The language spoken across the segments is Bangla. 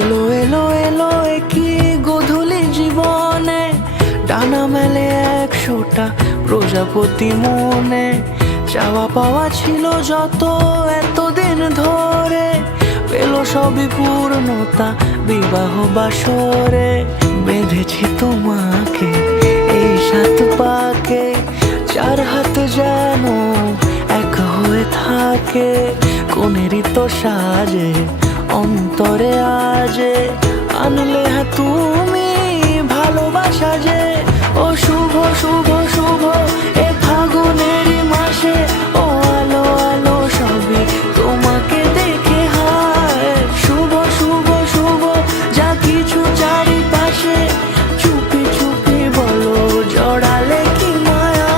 এলো এলো এলো কি গোধূলি জীবনে, ডানা মেলে 100টা প্রজাপতি মনে। চাওয়া পাওয়া ছিল যত এতদিন ধরে, পেল সবই পূর্ণতা বিবাহ বাসরে। বেঁধেছি তোমাকে এই 7 পাকে, 4 হাত যেন এক হয়ে থাকে। কোনেরই তো সাজে অন্তরে আজে, আনলে হ্যাঁ তুমি ভালোবাসা যে। ও শুভ শুভ শুভ এ ফাগুনেরই মাসে, ও আলো আলো সবই তোমাকে দেখে হায়। শুভ শুভ শুভ যা কিছু চারিপাশে, চুপি চুপি বলো জড়ালে কি মায়া।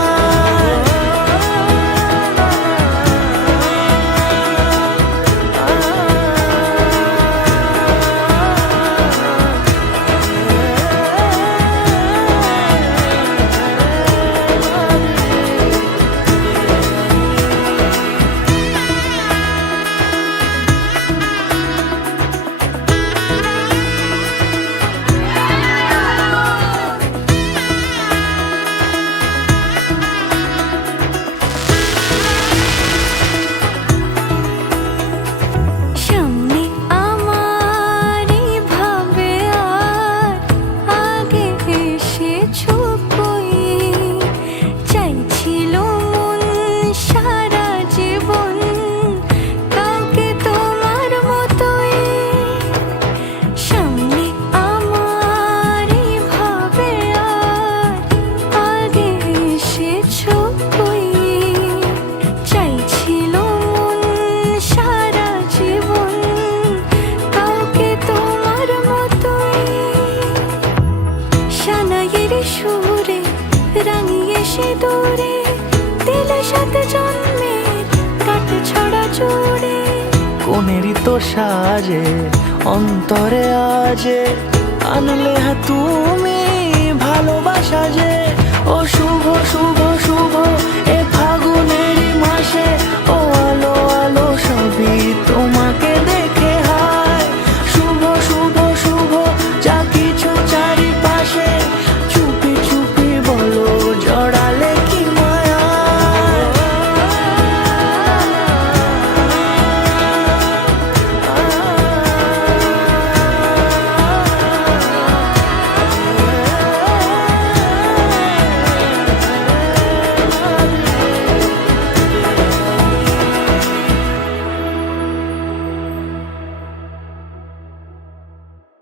সুরে রাঙিয়ে সে দূরে, দিলে 7 জন্মের কাট ছড়া জোড়ে। কোনেরই তো সাজে অন্তরে আজে, আনলে হ্যাঁ তুমি ভালোবাসা যে। ও শুভ শুভ শুভ এ